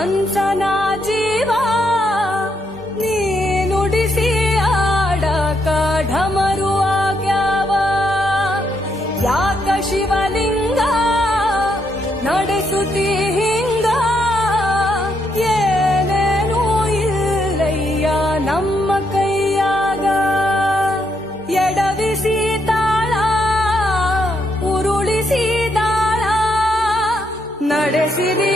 ಮನ್ಸನ ಜೀವ ನೀ ನುಡಿಸಿ ಆಡಕ ಢಮರು ಆಗ್ಯಾವ. ಯಾಕ ಶಿವಲಿಂಗ ನಡೆಸುತ್ತಿ ಹಿಂಗ, ಏನೇನೂ ಇಲ್ಲಯ್ಯ ನಮ್ಮ ಕೈಯಾಗ. ಎಡವಿಸಿ ತಾಳ ಉರುಳಿಸಿ ದಾಳ ನಡೆಸಿರಿ